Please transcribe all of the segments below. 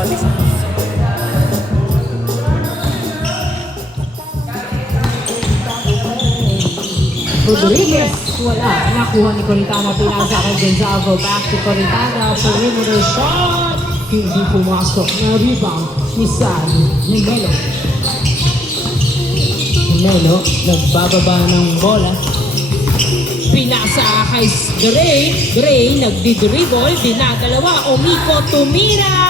Alex. Rodriguez, wala. Nakuha ni Coritana, pinasa kay Gonzalo. Back to Coritana, perimeter shot. Hindi pumasok na rebound ni San Melo. Melo, nagbababa ng bola. Pinasa kay Gray. Gray, nagdi-dribble. Dinadalawa, umiko, tumira.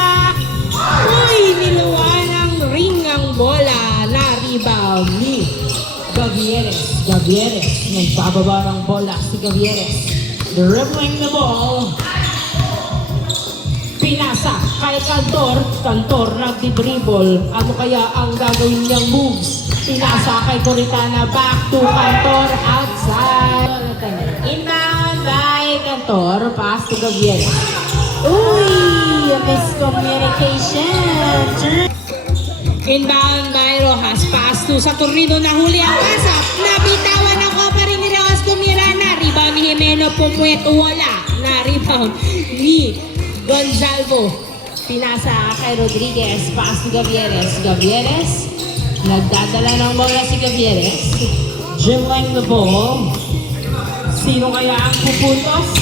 Uy, niluwa ng ring ang bola. Na-rebound ni Gavieres. Gavieres, nagbababa ng bola si Gavieres. Dribbling the ball. Pinasa kay Cantor. Cantor nagdi-dribble. Ano kaya ang gagawin niyang moves? Pinasa kay Coritana. Back to Cantor. Outside. Inbound by Cantor. Pass to Gavieres. Uy! Miscommunication. Inbound by Rojas. Pass to Saturnino. Nahuli ang pasap. Nabitawan ng kopa rin ni Rojas. Tumira na. Rebound ni Jimeno. Pumuet. Wala. Na rebound ni Gonzalo. Pinasa kay Rodriguez. Pass to Gavieres. Gavieres. Nagdadala ng bola si Gavieres. Dribbling the ball. Sino kaya ang pupuntos?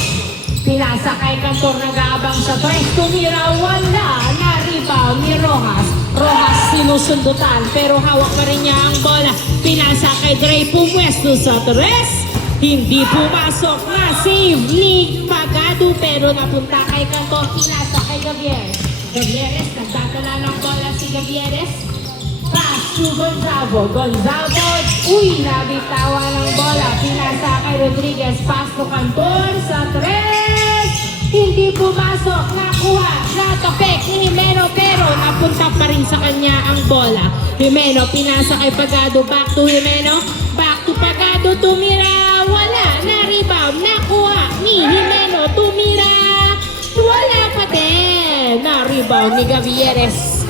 Pinasa kay Cantor. Nag-aabang sa tres. Tumira. Wala. Na rebound ni Rojas. Rojas sinusundutan pero hawak pa rin niya ang bola. Pinasa kay Dre, pumwesto sa tres. Hindi pumasok, na save ni Pagado pero napunta kay Cantor. Pinasa kay Gavieres. Gavieres, nagdadala ng bola si Gavieres. Pass to Gonzalo. Gonzalo, uy, nabitawan ng bola. Pinasa kay Rodriguez. Pass to Cantor sa tres. Hindi pumasok, nakuha, natapik ni Jimeno pero napunta pa rin sa kanya ang bola. Jimeno, pinasa kay Pagado, back to Jimeno, back to Pagado, tumira, wala, na-rebound, nakuha ni Jimeno, tumira, wala pa din, na-rebound ni Gavieres.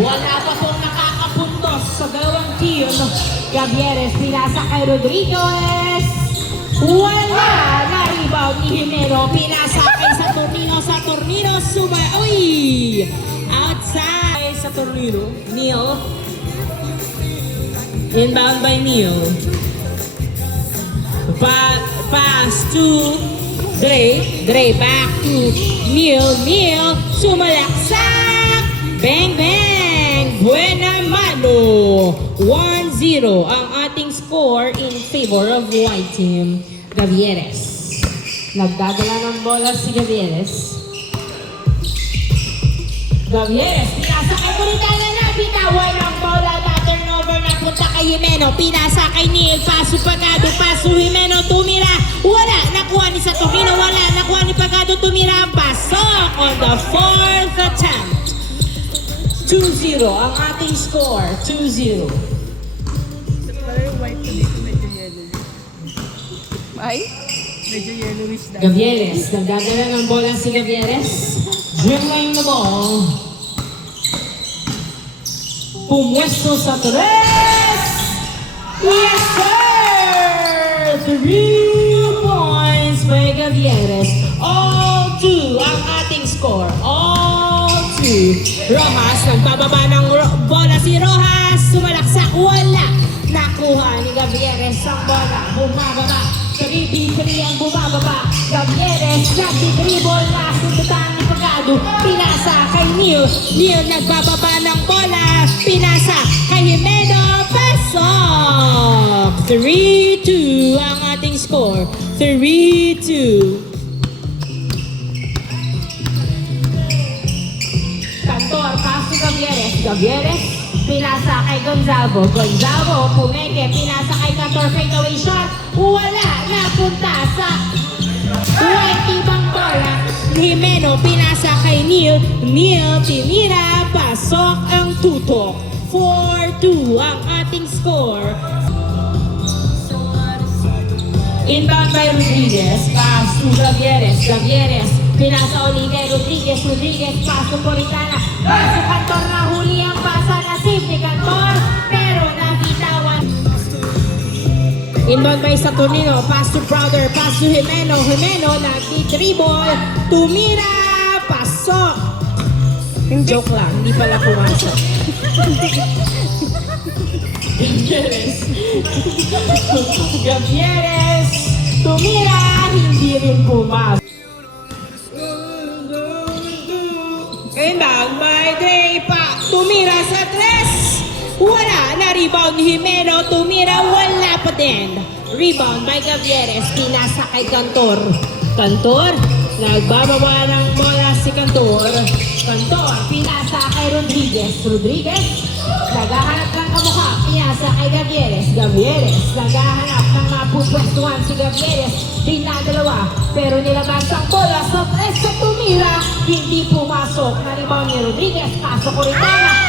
Wala pa pong nakakapuntos sa dalawang team. Gavieres, pinasa kay Rodriguez. Wala! Na-rebound ni Jimeno. Pinasa kay Saturnino. Saturnino uy! Outside Saturnino. Neil. Inbound by Neil. Pass to Dre. Dre back to Neil. Neil. Sumalaksak! Bang bang! Buena mano! 1-0 ang ating score in favor of white team. Gavieres. Nagdadala ng bola si Gavieres. Gavieres, pinasa kay Coritana na. Bitawan ng bola na turnover na punta kay Jimeno. Pinasa kay Neil. Paso Pagado. Paso Jimeno. Tumira. Wala. Nakuha ni Saturnino. Wala. Nakuha ni Pagado. Tumira. Pasok on the fourth attempt. 2-0 ang ating score. 2-0. White ko dito, medyo yellow. Ay? Medyo yellowish na. Gavieres, nagdadala ng bola si Gavieres. Dribbling the ball. Pumwesto sa tres! Yes, sir! 3 points by Gavieres. All 2 ang ating score. All 2. Rojas, nagbababa ng bola si Rojas. Sumalaksak, wala. Nakuha ni Gavieres ang bola. Bumababa. 3v3 ang bumababa. Gavieres, nagdi-dribble. Nasundutan ni Pagado. Pinasa kay Neil. Neil nagbababa ng bola. Pinasa kay Jimeno. Pasok! 3-2 ang ating score. 3-2. Cantor, pass to Gavieres. Gavieres, pinasa kay Gonzalo. Gonzalo, pumeke, pinasa kay Cantor, fadeaway shot. Wala, napunta sa white ibang bola. Jimeno, pinasa kay Neil. Neil, tinira, pasok ang tutok. 4-2 ang ating score. Inbound by Rodriguez, pass to Gavieres. Gavieres, pinasa uli kay Rodriguez. Rodriguez, pass to Coritana. Pass to Cantor, nahuli ang pasa na save ni Cantor, pero nabitawan. Inbound by Saturnino, pass to Browder, pass to Jimeno. Jimeno, nagdi-dribble, tumira, pasok. Joke lang, hindi pala pumasok. Gavieres. Gavieres. Tumira, hindi rin pumasok. Inbound by Dre pa. Tumira sa tres. Wala na rebound ni Jimeno. Tumira, wala pa din. Rebound by Gavieres. Pinasa kay Cantor. Cantor. Nagbababa ng bola si Cantor. Cantor. Pinasa kay Rodriguez. Rodriguez. Naghahanap ng kamukha. Pinasa kay Gavieres. Gavieres. Naghahanap ng mapupwestuhan si Gavieres. Dinadalawa. Pero nilabas ang bola sa tres sa Tumira. Hindi pumasok. Na-rebound ni Rodriguez. Pasok ko rin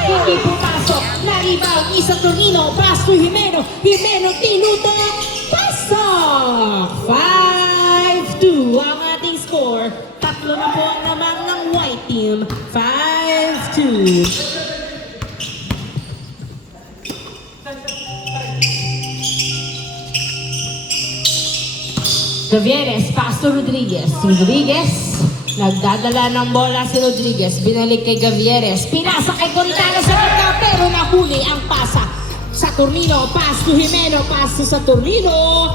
hindi pumasok. Na-rebound ni Saturnino. Pass to Jimeno. Jimeno tinutok. Pasok! 5-2 ang ating score. Tatlo na po ang lamang ng white team. 5-2. Gavieres, pass to Rodriguez. Rodriguez, nagdadala ng bola si Rodriguez. Binalik kay Gavieres. Pinasa kay Contana sa gitna pero nahuli ang pasa. Saturnino, pass to Jimeno. Pass to Saturnino.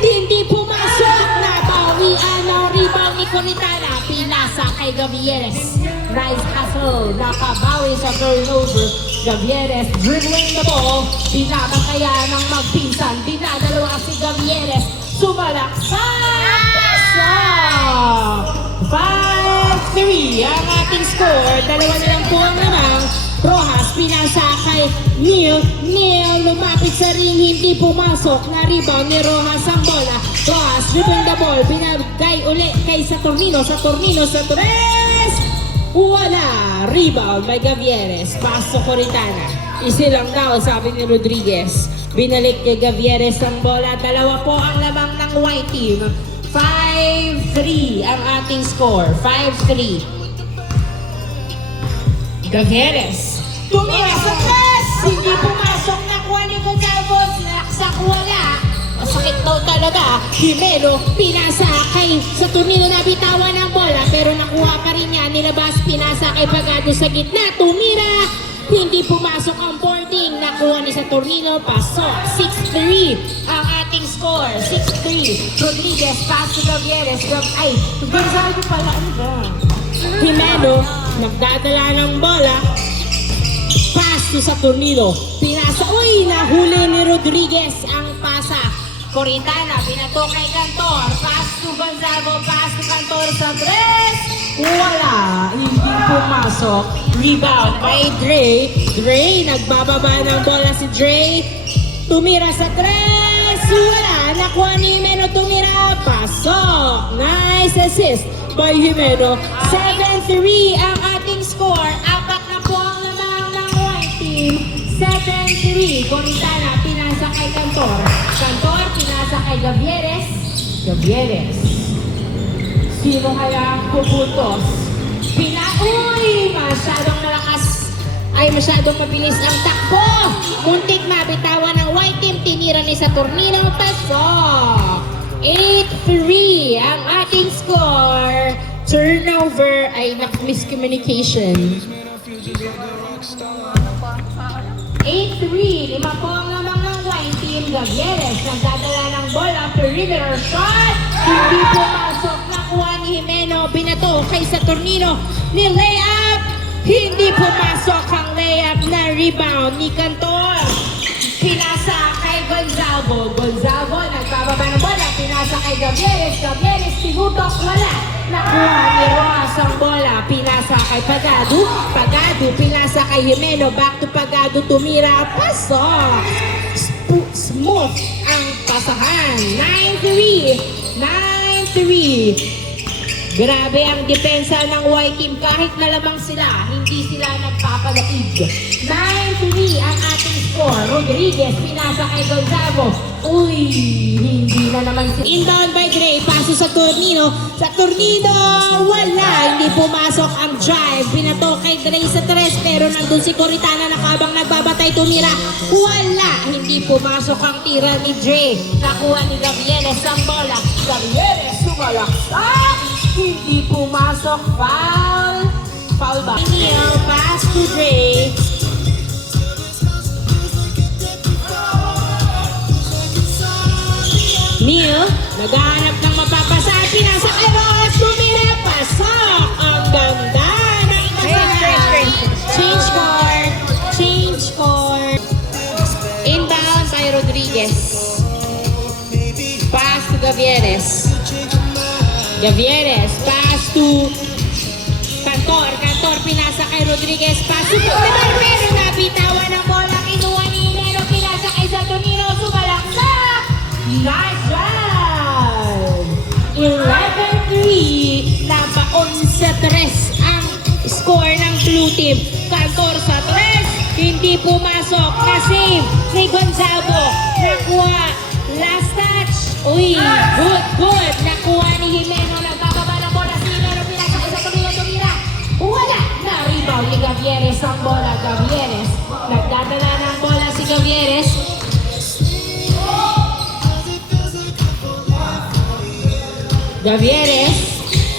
Hindi pumasok. Nabawian ang rebound ni Contana. Pinasa kay Gavieres. Nice hustle. Nakabawi sa turnover. Gavieres dribbling the ball. Binabantayan ng magpinsan. Dinadalawa si Gavieres. Sumalak sa pasok! 5-3 ang ating score. Dalawa na lang po ang lamang. Rojas, pinasa kay Neil. Neil, lumapit sa ring, hindi pumasok. Na-rebound ni Rojas ang bola. Rojas, dribbling the ball. Binagay ulit kay Saturnino. Saturnino sa tres. Wala. Rebound by Gavieres. Pasok Coritana. Isilang daw, sabi ni Rodriguez. Binalik kay Gavieres ang bola. Dalawa po ang lamang ng white team. 5-3 ang ating score. 5-3. Gavieres. Tumira sa tres. Hindi pumasok. Nakuha ni Gonzalez. Naksak wala. Masakit daw talaga. Jimeno, pinasa kay Saturnino, nabitawan ng bola pero nakuha pa rin niya. Nilabas, pinasa kay Pagado sa gitna. Tumira. Hindi pumasok ang boarding. Nakuha ni Saturnino. Pasok. 6-3 ang ating score. 6-3. Rodriguez, pass to Gavieres. Ay, Gonzalo pala. Ano ba? Jimeno, nagdadala ng bola. Pass to Saturnino. Pinasa. Uy, nahuli ni Rodriguez ang pasa. Coritana, pinato kay Cantor. Pass to Gonzago. Pass to Cantor sa tres. Wala. Hindi pumasok. Rebound by Dre. Dre, nagbababa ng bola si Dre. Tumira sa tres. Wala. Nakuha ni Jimeno. Tumira. Pasok. Nice assist by Jimeno. 7-3 ang ating score. Apat na po ang lamang ng white team. 7-3. Coritana, pinasa kay Cantor. Cantor, pinasa kay Gavieres. Gavieres. Sino kaya ang pupuntos? Uy! Masyadong malakas. Ay, masyadong mabilis ang takbo. Muntik mabitawan ng white team. Tinira ni Saturnino. Pasok. 8-3 ang ating score. Turnover ay miscommunication. 8-3. Lima po ang lamang ng white team. Gavieres nagdadala ng bola. Perimeter shot. Hindi pumasok. Nakuha ni Jimeno. Binato kay Saturnino. Ni layup. Hindi pumasok ang layup na rebound ni Cantor. Pinasa kay Gonzago. Gonzago nagbababa ng bola. Pinasa kay Gavieres. Gavieres tinutok. Wala. Nakuha ni Rojas ang bola. Pinasa kay Pagado. Pagado. Pinasa kay Jimeno. Back to Pagado. Tumira. Pasok. Smooth ang pasahan. 9-3. 9-3. Grabe ang depensa ng white team. Kahit nalamang sila, hindi sila nagpapalaig. 9-3 ang ating score. Rodriguez, pinasa kay Gonzago. Uy, hindi na naman sila. Inbound by Dre, paso sa Saturnino. Saturnino, wala. Hindi pumasok ang drive. Pinato kay Dre sa tres, pero nandun si Coritana nakabang nagbabatay, tumira. Wala. Hindi pumasok ang tira ni Dre. Nakuha ni Gavieres ang bola. Gavieres, sumalaksak. Hindi pumasok. Foul. Foul ba? Neil, Gavieres. Gavieres, pass to Cantor. Cantor, pinasa kay Rodriguez. Pass to Paclibar, pero nabitawan ng bola. Kinuha ni Himeno, pinasa kay Saturnino. Sumalaksak! Nice drive! 11-3. Nabaon sa 3 ang score ng blue team. Cantor sa 3. Hindi pumasok. Na-save ni Gonzalo. Nakuha. Last touch. Uy, good. Nakuha ni Himeno. Nagbababa ng bola si Himeno. Pinasa kay Saturnino. Tumira. Wala. Na-rebound ni Gavieres ang bola. Gavieres. Nagdadala ng bola si Gavieres. Gavieres.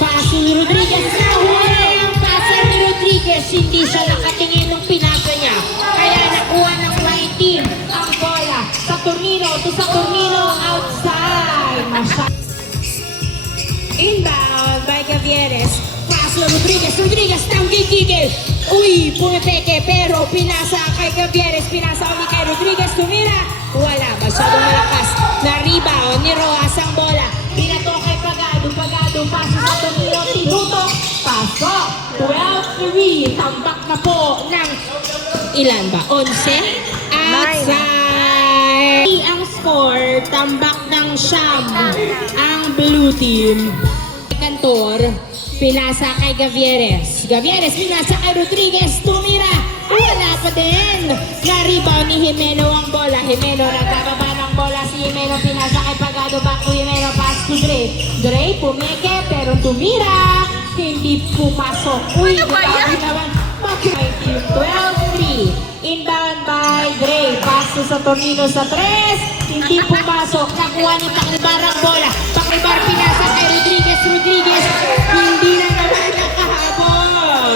Paso ni Rodriguez. Nahuli ang pasa ni Rodriguez. Hindi siya nakatingin nung pinasa niya. Kaya nakuha ng white team ang bola. Saturnino to Saturnino outside. Inbound by Gavieres. Paso Rodriguez. Rodriguez tanggigigil. Uy, pumipeke pero pinasa kay Gavieres. Pinasa ulit kay Rodriguez. Tumira. Wala. Masyadong malakas. Na rebound ni Rojas ang bola. Pinato kay Pagado. Pagado. Paso sa Saturnino. Tinutok. Paso. 12-3. Tambak na po ng ilan ba? 11? Outside. Ang score, tambak ng Siyam ang blue team. Cantor, pinasa kay Gavieres. Gavieres, pinasa kay Rodriguez. Tumira. Wala pa din. Na-rebound ni Himeno ang bola. Himeno, nagbababa ng bola si Himeno. Pinasa kay Pagado. Back to Himeno. Pass to Dre. Dre, pumeke, pero tumira. Hindi pumasok. Uy, grabe naman. 12-3. Inbound by Dre. Pass to Saturnino sa 3. Hindi pumasok. Nakuha ni Paclibar ang bola. Paclibar pinasa kay Rodriguez. Rodriguez. Hindi na naman nakahabol.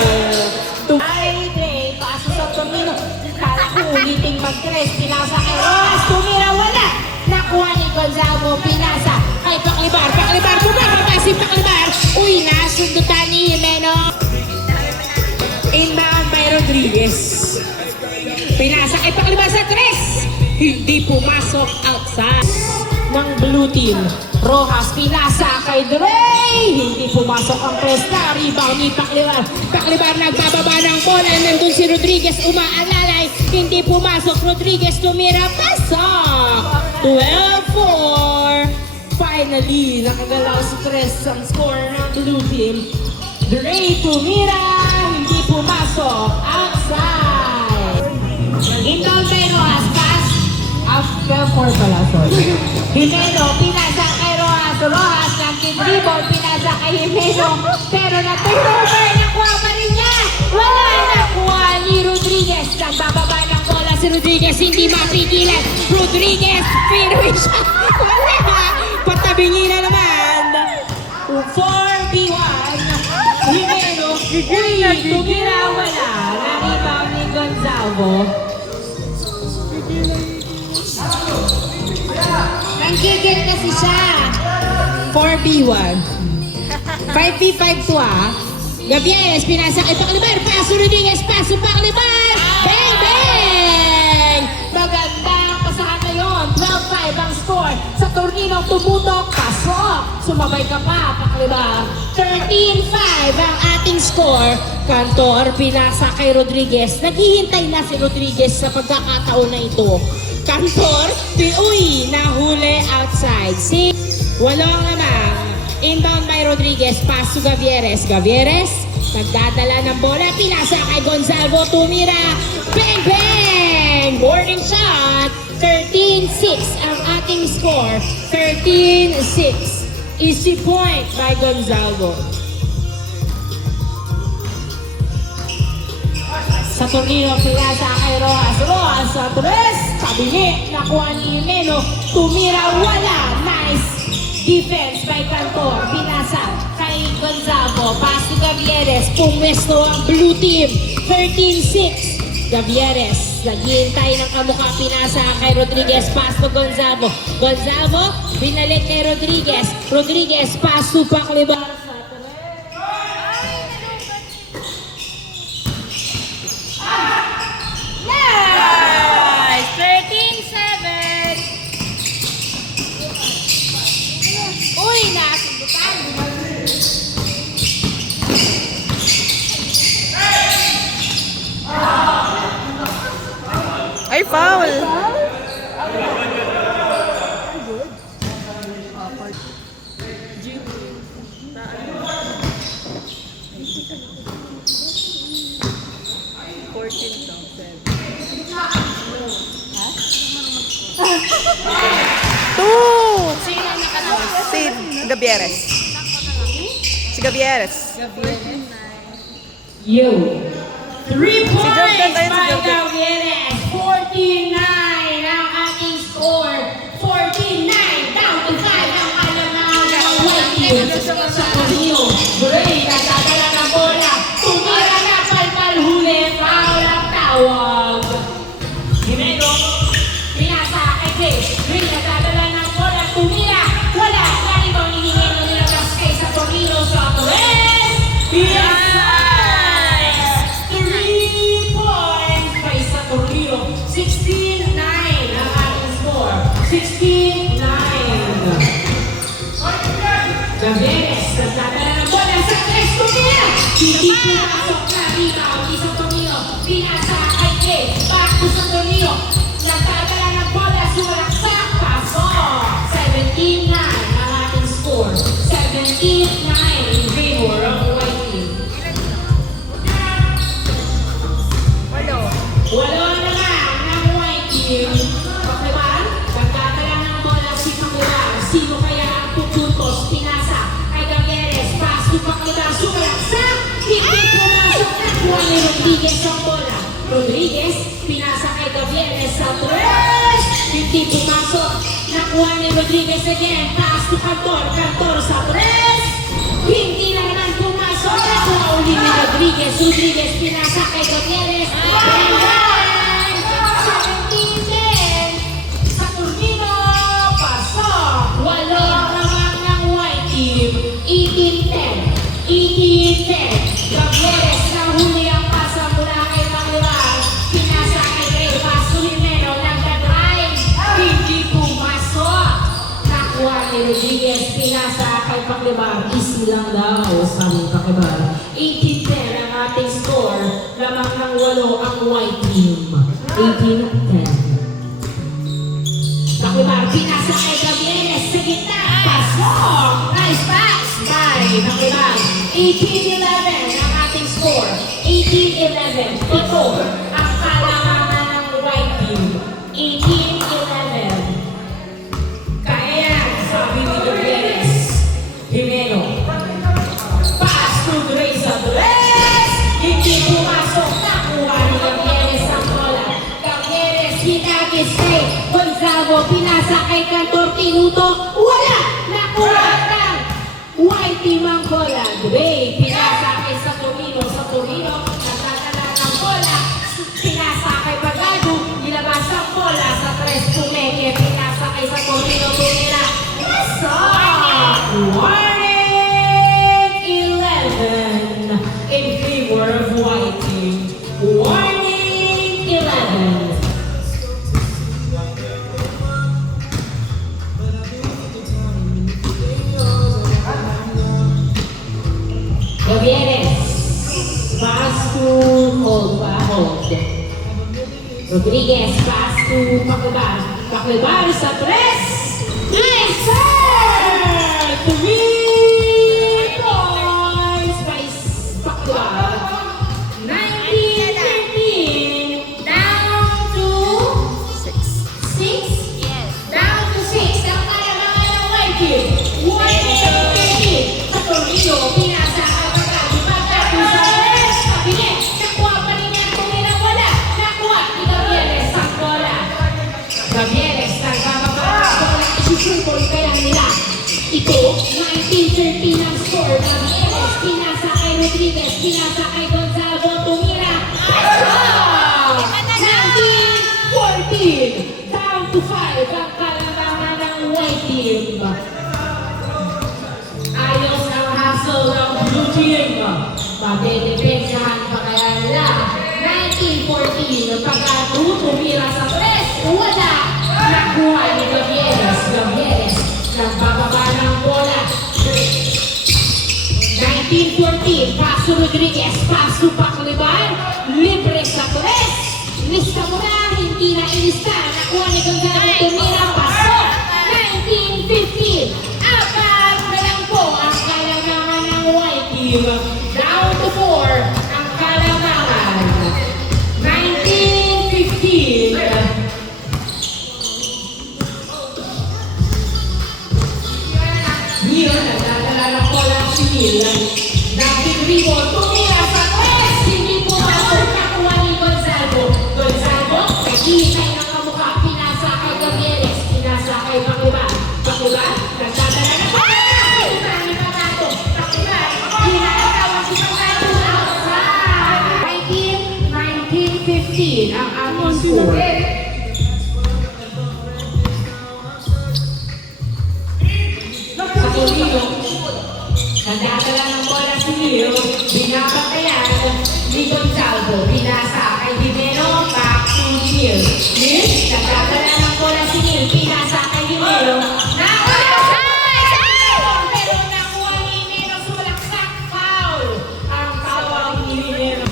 Ay, Dre. Pass to Saturnino. Kala ko uliting mag-3. Pinasa kay Rojas. Tumira. Wala. Nakuha ni Gonzalo. Pinasa kay Paclibar. Paclibar. Bumababa si Paclibar. Uy, nasundutan ni Himeno. Inbound by Rodriguez. Pinasa kay Paclibar sa 3. Hindi pumasok outside ng blue team. Rojas pinasa kay Dre. Hindi pumasok ang 3 na rebound ni Paclibar. Paclibar nagbababa ng bola. Nandun si Rodriguez umaalalay. Hindi pumasok. Rodriguez tumira. Pasok. 12-4. Finally, nakagalaw si 3 ang score ng blue team. Dre tumira. Hindi pumasok. Outside. Inbound kay Rojas. Pass. After 4 pala. Sorry. Himeno. Pinasa kay Rojas. Rojas. Nag-dribble. Pinasa kay Himeno. Pero na-turnover. Nakuha pa rin niya. Wala. Nakuha ni Rodriguez. Nagbababa ng bola si Rodriguez. Hindi mapigilan. Rodriguez. Pinuwi siya. Wala. Patabingi na naman. 4v1. Himeno. Uy, tumira. Wala. Na-rebound ni Gonzalo. Nanggigil kasi siya. 4v1. 5v5 to Gavieres, pinasa kay Paclibar. Paso Rodriguez, paso Paclibar. Bang, bang! Magandang pasahan na yun. 12-5 ang score. Saturnino tumutok, pasok. Sumabay ka pa, Paclibar. 13-5 ang ating score. Cantor, pinasa kay Rodriguez. Naghihintay na si Rodriguez sa pagkakataon na ito. Cantor, uy, nahuli outside. See? Walong naman. Inbound by Rodriguez. Pass to Gavieres. Gavieres, nagdadala ng bola. Pinasa kay Gonzalo. Tumira. Bang, bang! Boarding shot. 13-6 ang ating score. 13-6. Easy point by Gonzalo. Saturnino, pinasa kay Rojas. Rojas sa 3. Kabinit. Nakuha ni Himeno. Tumira. Wala. Nice defense by Cantor. Pinasa kay Gonzalo. Pass to Gavieres. Pumwesto ang blue team. 13-6. Gavieres. Naghihintay ng kamukha. Pinasa kay Rodriguez. Pass to Gonzalo. Gonzalo. Binalik kay Rodriguez. Rodriguez. Pass to Paclibar. foul. Two! Si Gabieres. Si Gabieres. Yo. 3 points Jordan tayo, si by Jordan. Gavieres. 49 ang ating score. 49 down to 5 ang alangan ng white team. Sa Torino, Bray, nagdadala ng bola. Tumira na palpal huli. Foul ang tawag. Jimeno, pinasa kay Jay. Bray, nagdadala ng bola. Tumira. Wala. Kani bang hinihino nila kay sa Torino sa Torres? Yes! 3 points by sa Torino. 16-9 ang ating score. 16-9. Gavieres, nagdadala ng bola sa Tres Torino. Hindi pumasok na rebound. Isang Torino. Pinasa kay Jay. Back to sa Torino. Nagdadala ng bola. Sulaksak. Pasok. 17-9 ang ating score. 17-9 in favor of the white team. Walo naman ng white team. Pakiwan, nagdadala ng bola si Pakiwan. Sino kaya ang pupuntos? Pinasa kay Gavieres. Pass to Pakiwan. Sumalaksak. Hindi pumasok. Nakuha ni Rodriguez ang bola. Rodriguez, pinasa kay Gavieres sa tres. Hindi pumasok. Nakuha ni Rodriguez again. Pass to Cantor. Cantor sa tres. Hindi na naman pumasok. Nakuha uli ni Rodriguez. Rodriguez, pinasa kay Gavieres. Sa Torino, pasok. Walo naman ng white team. 18-10. 18-10. Gavieres na huli ang pasa mula kay Pakiwan. Pinasa kay Ray. Paso Jimeno. Nagdadrive. Hindi pumasok. Nakuha ni Rodriguez. Pinasa kay Pakiwan. Easy lang daw. Sabi Pakiwan. 18-10 ang ating score. Lamang ng walo ang white team. 18-10. Pakiwan, pinasa kay Gavieres sa gitna. Pasok! Nice pass by Pakiwan. 18-11 ang ating score. 18-11. Ito ang kalamangan ng white team. 18-11. Kaya, sabi ni Gavieres. Jimeno. Pass to Grace Andres. Hindi pumasok. Nakuha ni Gavieres ang bola. Gavieres, hinagis kay Gonzago. Pinasa kay Cantor. Tinuto. Wala! Nakuha ng white team ang bola. Gray, pinasa kay sa Torino. Sa Torino, nagdadala ng bola. Pinasa kay Pagado. Nilabas ang bola sa Tres Pumeke. Pinasa kay sa Torino. Tumira. Pasok! Warning 11 in favor of white team. Warning 11. Gavieres. Pass to hold. Rodriguez. Pass to Pakiwan. Pakiwan sa tres. Nice serve! 3 points by Pakiwan. 19-15. Down to 6. Down to 6. Ang kalamangan ng white team. 1-15. Sa Torino, pinasa ang Pagado. Pagado sa tres. Kabinet. Nakuha pa rin niya kung wala. Nakuha ni Gavieres ang bola. Gavieres, nagbababa ang bola. Isusubol kaya nila. Ito, 19-13 ang score. Gavieres, pinasa kay Rodriguez. Pinasa kay Gonzago. Tumira. Pasok! 19-14. Down to 5 ang kalamangan ng white team. Ayos ang hustle ng blue team. Madedepensahan pa kaya nila. 19-14. Pagkatu, tumira sa tres. Wala. Nakuha ni Gavieres. Gavieres, nagbababa ng bola. 19-14. Paso Rodriguez. Paso Pakiwan. Libre sa tres. Lista mo na. Hindi Hindi na ilista. Nakuha ni Gonzalo tumira. Pasok. 19-15. Apat na lang po ang kalamangan ng white team. Down to 4 ang kalamangan. 19-15. Neil, nagdadala ng bola si Neil. David Ribon, tumira sa tres. Hindi pumasok. Nakuha ni Gonzalo. Gonzalo, naghihintay ng kamukha. Pinasa kay Gabrieles. Pinasa kay Pakuban. Pakuban, nagdadala ng bola. Pakuban, Patato. Pakuban, hinakatawan si Patato. Outside. 19-15 ang aming score. Sa Torino, nadadala ng bola si Leo, binabantayan ni Gonzalo, pinasa kay Dimero, back to Neil. Neil, nadadala ng bola si Neil, pinasa kay Dimero, pero nakuha ni Dimero, sumalaksak, foul. Ang tawag ni Dimero.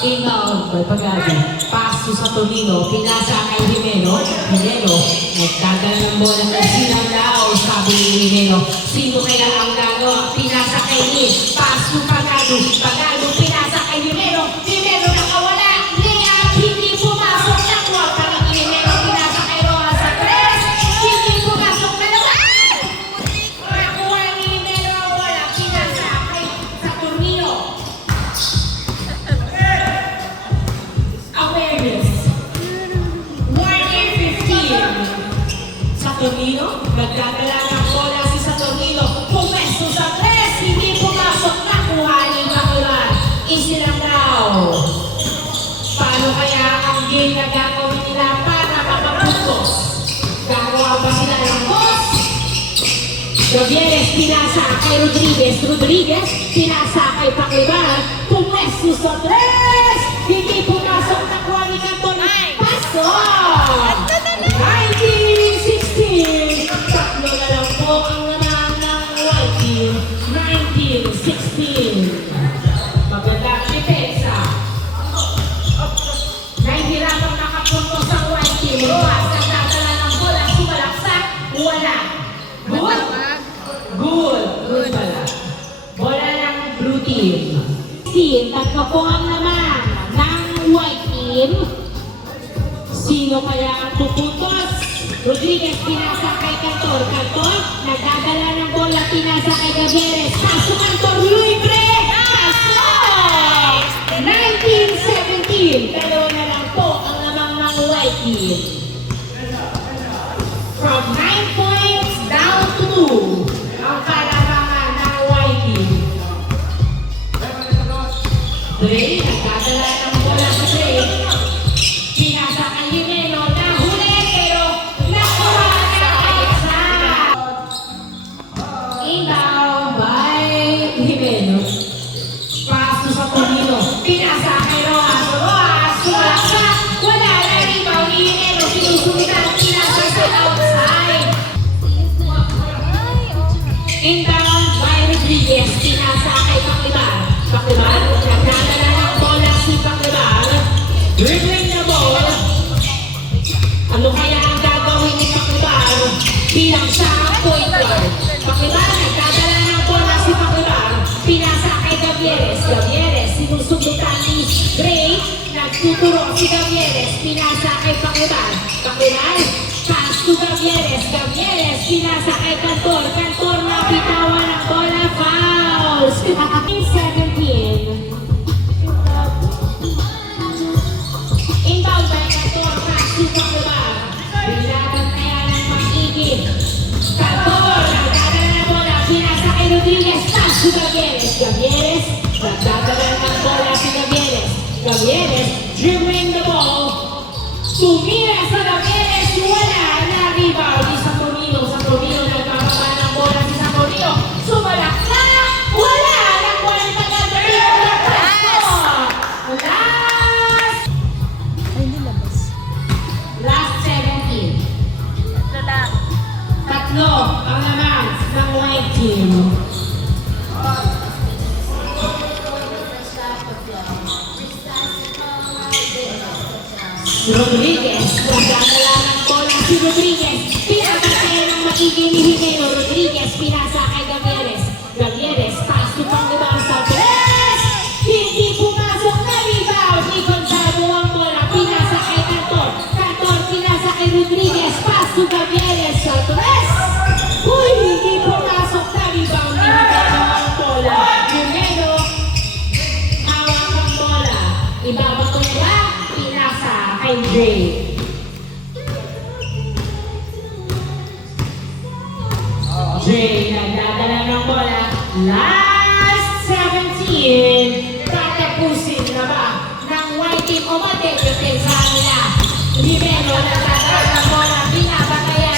Inbound by Pagadi. Paso sa Torino, pinasa kay Jimeno. Jimeno, nagdadala ng bola ng silang lao, sabi ni Jimeno. Sino kaya ang gagawa? Pinasa kay Lee. Paso Pagado. Pagado, pinasa kay Jimeno. Jimeno nakawala. Layup, hindi pumasok. Nakuha pa rin ni Jimeno. Pinasa kay Roa sa tres. Hindi pumasok. Nakuha ni Jimeno. Wala. Pinasa kay sa Torino. Awareness. 1-15. Sa Torino, nagdadala ng bola si sa Torino. Pumesto sa tres, hindi pumasok. Nakuha ni Bakulan. Isilang daw. Paano kaya ang game na gagawin nila para makapuntos? Gagawa ba sila ng boss? Gavieres, pinasa kay Rodriguez. Rodriguez, pinasa kay Pakulan. Pumesto sa tres. Hindi pumasok. Nakuha ni Canton. Pasok! 19-16. Tatlo na lang po ang naman ng white team. 19-16. Magandang depensa. Nahihirapang nakapuntos ang white team. Roas, nagdadala ng bola. Sumalaksak. Wala. Good? Good. Good pala. Bola ng blue team. Tatlo po ang naman ng white team. Sino kaya ang pupuntos? Rodriguez, pinasa kay Cantor. Cantor, nagdadala ng bola, pinasa kay Gavieres. Paso Cantor, libre! Paso! 19-17. Dalawa na lang po ang lamang ng white team. From 9 points down to 2. Ang kalamangan ng white team. Dre, nagdadala ng bola sa Dre. Pinasa kay Jimeno, nahuli pero nakuha na kay Sam. Inbound by Jimeno. Paso sa Torino. Pinasa kay Roas. Roas, sumalaksak. Wala na rebound ni Jimeno. Sinusulitan, pinasa sa outside. Inbound by Rodriguez. Pinasa kay Pakibar. Pakibar, nagdadala ng bola si Pakibar. Dribbling the ball. Ano kaya ang gagawin ni Pakibar bilang sa point guard? Pakibar, nagdadala ng bola si Pakibar. Pinasa kay Gavieres. Gavieres, sinusundutan ni Gray. Nagtuturo si Gavieres. Pinasa kay Pakibar. Pakibar, pass to Gavieres. Gavieres, pinasa kay Cantor. Cantor, nabitawan ng bola. Fouls. 17. Inbound by Cantor, pass to Pakibar. Binabantayan ng mag-igib. Cantor, nagdadala ng bola. Pinasa kay Rodriguez. Pass to Gavieres. Gavieres, nagdadala ng bola si Gavieres. Gavieres, dribbling the ball. Tumira sa Gavieres. Wala na rebound ni sa Torino. Sa Torino, nagpapaba ng bola si sa Torino. Sumalak na. Wala. Nakuha ni Gavieres. Last 17. Tatlo ang naman ng white team. Rodriguez, magdadala ng bola si Rodriguez. Pinapatay ng maiging ni Jimeno. Rodriguez, pinasa kay Gavieres. Gavieres, pass to Pangibang sa Perez! Hindi pumasok na rebound ni Gonzalo ang bola. Pinasa kay Cantor. Cantor, pinasa kay Rodriguez. Pass to Gavieres sa Perez! Uy, hindi pumasok na rebound ni Jimeno ang bola. Jimeno, hawak ang bola. Ibabato nila, pinasa kay Dre. Dre, nagdadala ng bola. Last 17. Tatapusin na ba ng white team o mati yung pensa nila? Jimeno, nagdadala ng bola. Pinapataya